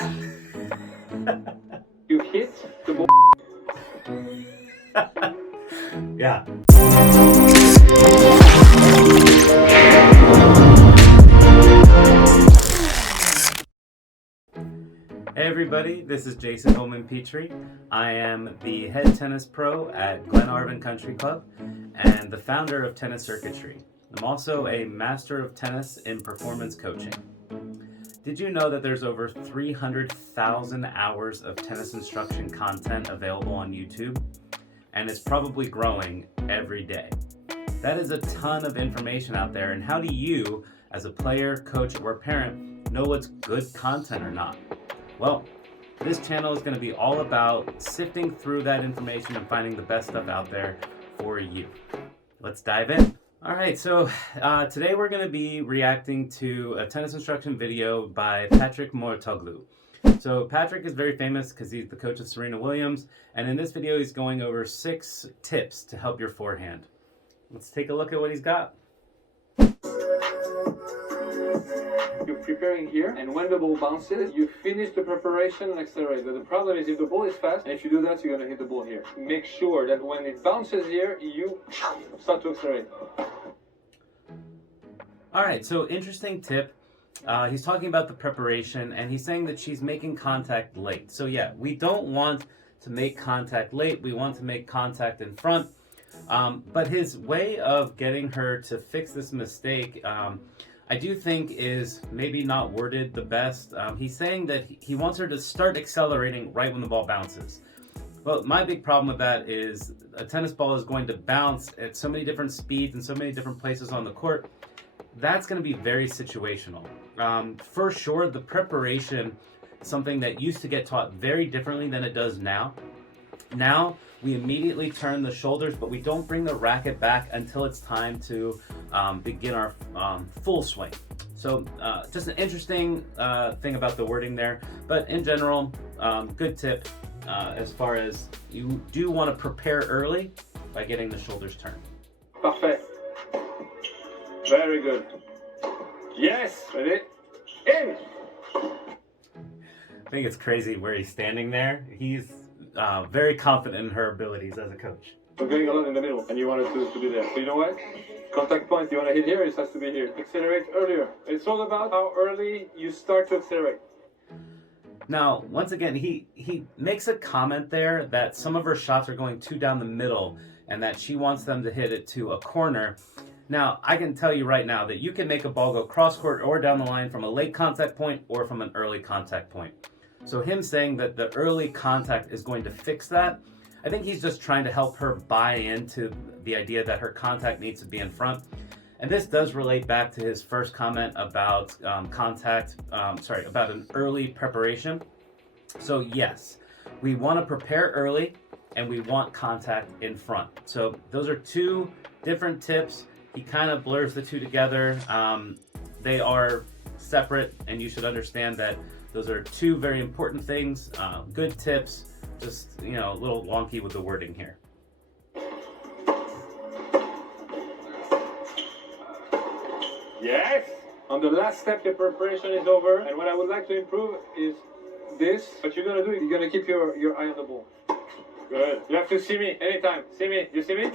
You hit the ball. Yeah. Hey everybody, this is Jason Holman Petrie. I am the head tennis pro at Glenarvan Country Club and the founder of Tennis Circuitry. I'm also a master of tennis in performance coaching. Did you know that there's over 300,000 hours of tennis instruction content available on YouTube? And it's probably growing every day. That is a ton of information out there, and how do you, as a player, coach, or parent, know what's good content or not? Well, this channel is going to be all about sifting through that information and finding the best stuff out there for you. Let's dive in. All right, so today we're going to be reacting to a tennis instruction video by Patrick Mouratoglou. So Patrick is very famous because he's the coach of Serena Williams, and in this video he's going over 6 tips to help your forehand. Let's take a look at what he's got. You're preparing here, and when the ball bounces, you finish the preparation and accelerate. But the problem is if the ball is fast, and if you do that, you're going to hit the ball here. Make sure that when it bounces here, you start to accelerate. All right, so interesting tip. He's talking about the preparation, and he's saying that she's making contact late. So yeah, we don't want to make contact late. We want to make contact in front. But his way of getting her to fix this mistake, I do think is maybe not worded the best. He's saying that he wants her to start accelerating right when the ball bounces. Well, my big problem with that is a tennis ball is going to bounce at so many different speeds and so many different places on the court. That's going to be very situational. For sure, the preparation is something that used to get taught very differently than it does now. Now, we immediately turn the shoulders, but we don't bring the racket back until it's time to begin our full swing. So just an interesting thing about the wording there. But in general, good tip as far as you do want to prepare early by getting the shoulders turned. Parfait. Very good. Yes, ready? In! I think it's crazy where he's standing there. He's very confident in her abilities as a coach. We're going a lot in the middle, and you want it to be there. So you know what? Contact point, you want to hit here, it has to be here. Accelerate earlier. It's all about how early you start to accelerate. Now, once again, he makes a comment there that some of her shots are going too down the middle and that she wants them to hit it to a corner. Now, I can tell you right now that you can make a ball go cross-court or down the line from a late contact point or from an early contact point. So him saying that the early contact is going to fix that, I think he's just trying to help her buy into the idea that her contact needs to be in front. And this does relate back to his first comment about about an early preparation. So yes, we want to prepare early and we want contact in front. So those are 2 different tips. He kind of blurs the 2 together. They are separate, and you should understand that those are 2 very important things. Good tips, just, a little wonky with the wording here. Yes! On the last step, the preparation is over, and what I would like to improve is this. What you're going to do, you're going to keep your eye on the ball. Good. You have to see me anytime. See me. You see me?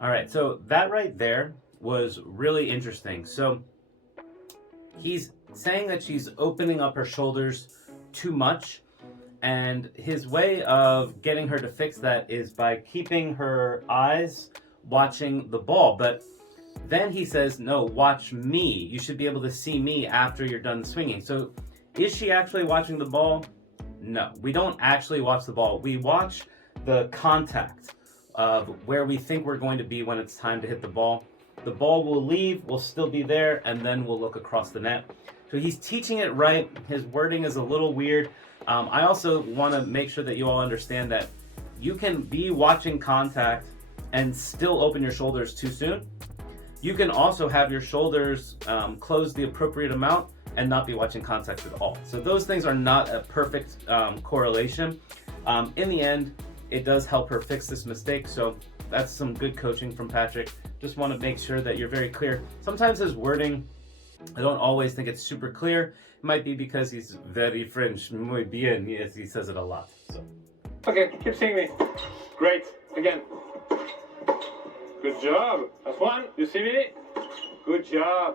All right, so that right there was really interesting. So he's saying that she's opening up her shoulders too much, and his way of getting her to fix that is by keeping her eyes watching the ball. But then he says, no, watch me. You should be able to see me after you're done swinging. So is she actually watching the ball? No, we don't actually watch the ball. We watch the contact of where we think we're going to be when it's time to hit the ball. The ball will leave, will still be there, and then we'll look across the net. So he's teaching it right. His wording is a little weird. I also want to make sure that you all understand that you can be watching contact and still open your shoulders too soon. You can also have your shoulders close the appropriate amount and not be watching contact at all. So those things are not a perfect correlation. In the end, it does help her fix this mistake. So that's some good coaching from Patrick. Just want to make sure that you're very clear. Sometimes his wording, I don't always think it's super clear. It might be because he's very French. Muy bien. Yes, he says it a lot. So. Okay, keep seeing me. Great. Again. Good job. That's one. You see me? Good job.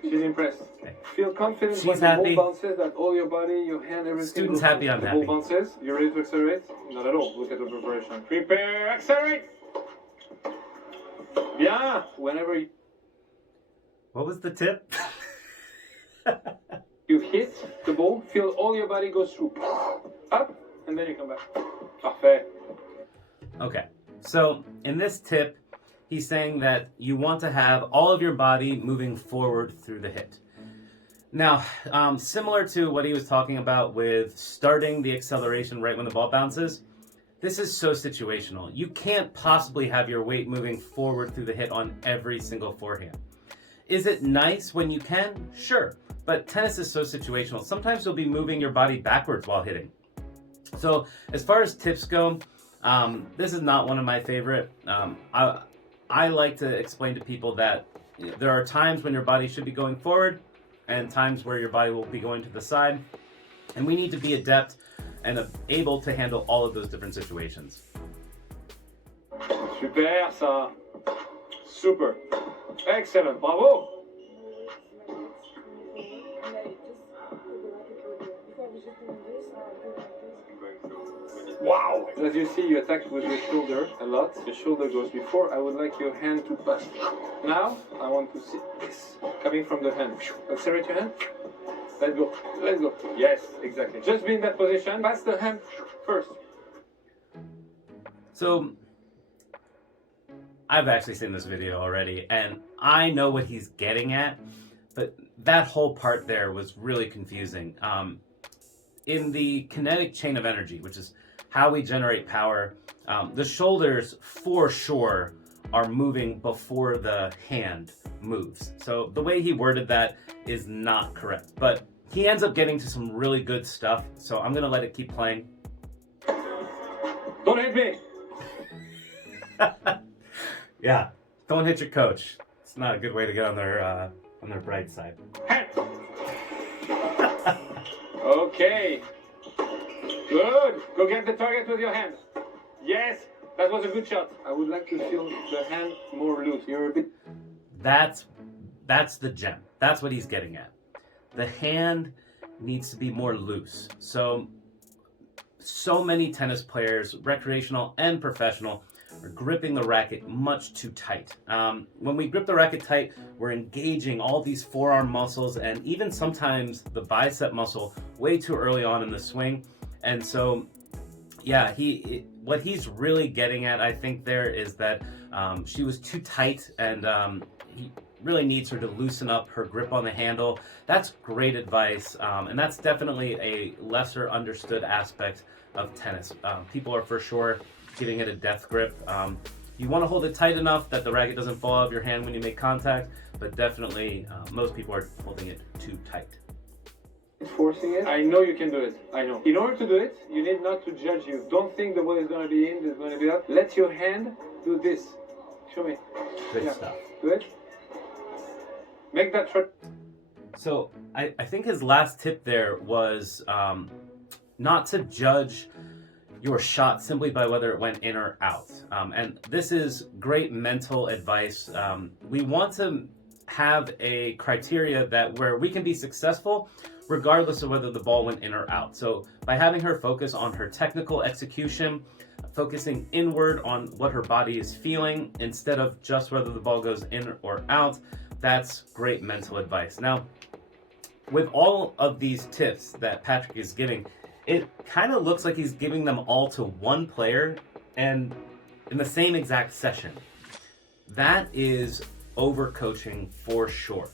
She's impressed. Okay. Feel confident She's when the happy. ball bounces, that all your body, your hand, everything. Student's goes- happy, I'm the happy. ball bounces. You ready to accelerate? Not at all. Look at the preparation. Prepare, accelerate. Bien. Whenever What was the tip? you hit the ball, feel all your body goes through. Up, and then you come back. Parfait. Okay, so in this tip, he's saying that you want to have all of your body moving forward through the hit. Now, similar to what he was talking about with starting the acceleration right when the ball bounces, this is so situational. You can't possibly have your weight moving forward through the hit on every single forehand. Is it nice when you can? Sure, but tennis is so situational. Sometimes you'll be moving your body backwards while hitting. So as far as tips go, this is not one of my favorite. I like to explain to people that there are times when your body should be going forward and times where your body will be going to the side. And we need to be adept and able to handle all of those different situations. Super, ça. Super. Excellent. Bravo. Wow! As you see, you attack with your shoulder a lot. The shoulder goes before. I would like your hand to pass. Now, I want to see this coming from the hand. Accelerate your hand. Let's go. Let's go. Yes, exactly. Just be in that position. Pass the hand first. So I've actually seen this video already, and I know what he's getting at, but that whole part there was really confusing. In the kinetic chain of energy, which is how we generate power, the shoulders for sure are moving before the hand moves. So the way he worded that is not correct, but he ends up getting to some really good stuff, so I'm gonna let it keep playing. Don't hit me. Yeah, don't hit your coach. It's not a good way to get on their bright side. Hand. Okay. Good. Go get the target with your hand. Yes, that was a good shot. I would like to feel the hand more loose. You're a bit. That's the gem. That's what he's getting at. The hand needs to be more loose. So many tennis players, recreational and professional, are gripping the racket much too tight. When we grip the racket tight, we're engaging all these forearm muscles and even sometimes the bicep muscle way too early on in the swing. And so, yeah, what he's really getting at, I think, there is that she was too tight, and he really needs her to loosen up her grip on the handle. That's great advice, and that's definitely a lesser understood aspect of tennis. People are for sure giving it a death grip. You want to hold it tight enough that the racket doesn't fall out of your hand when you make contact, but definitely most people are holding it too tight. Forcing it. I know you can do it. I know. In order to do it, you need not to judge you. Don't think the ball is going to be in, it's going to be out. Let your hand do this. Show me. Good stuff. Do it. Make that shot. So I think his last tip there was not to judge your shot simply by whether it went in or out. And this is great mental advice. We want to have a criteria that where we can be successful regardless of whether the ball went in or out. So by having her focus on her technical execution, focusing inward on what her body is feeling instead of just whether the ball goes in or out, that's great mental advice. Now, with all of these tips that Patrick is giving, it kind of looks like he's giving them all to one player and in the same exact session. That is overcoaching for sure.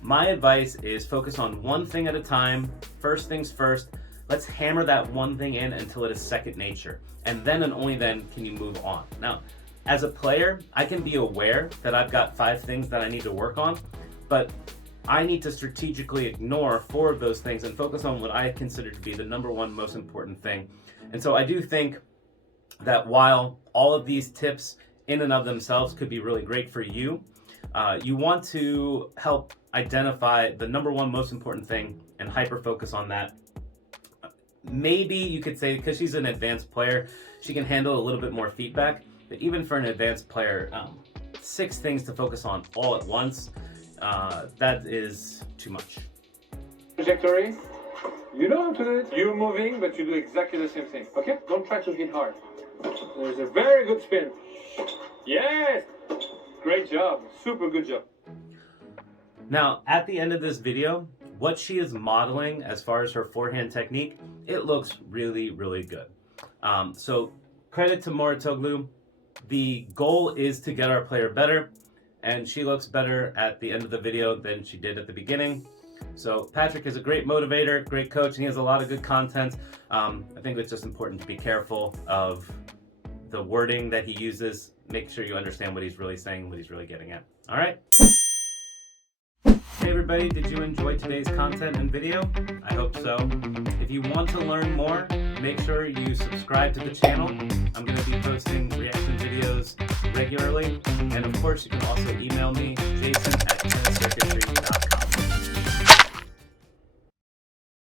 My advice is focus on one thing at a time. First things first. Let's hammer that one thing in until it is second nature. And then and only then can you move on. Now, as a player, I can be aware that I've got 5 things that I need to work on, but I need to strategically ignore 4 of those things and focus on what I consider to be the number one most important thing. And so I do think that while all of these tips in and of themselves could be really great for you, you want to help identify the number one most important thing and hyper focus on that. Maybe you could say, because she's an advanced player, she can handle a little bit more feedback. But even for an advanced player, 6 things to focus on all at once, that is too much. Trajectory. You know how to do it. You're moving, but you do exactly the same thing. Okay? Don't try to hit hard. There's a very good spin. Yes! Great job. Super good job. Now, at the end of this video, what she is modeling as far as her forehand technique, it looks really, really good. So credit to Mouratoglou. The goal is to get our player better, and she looks better at the end of the video than she did at the beginning. So Patrick is a great motivator, great coach, and he has a lot of good content. I think it's just important to be careful of the wording that he uses. Make sure you understand what he's really saying, what he's really getting at. All right. Hey everybody, did you enjoy today's content and video? I hope so. If you want to learn more, make sure you subscribe to the channel. I'm going to be posting reaction videos regularly. And of course, you can also email me, Jason at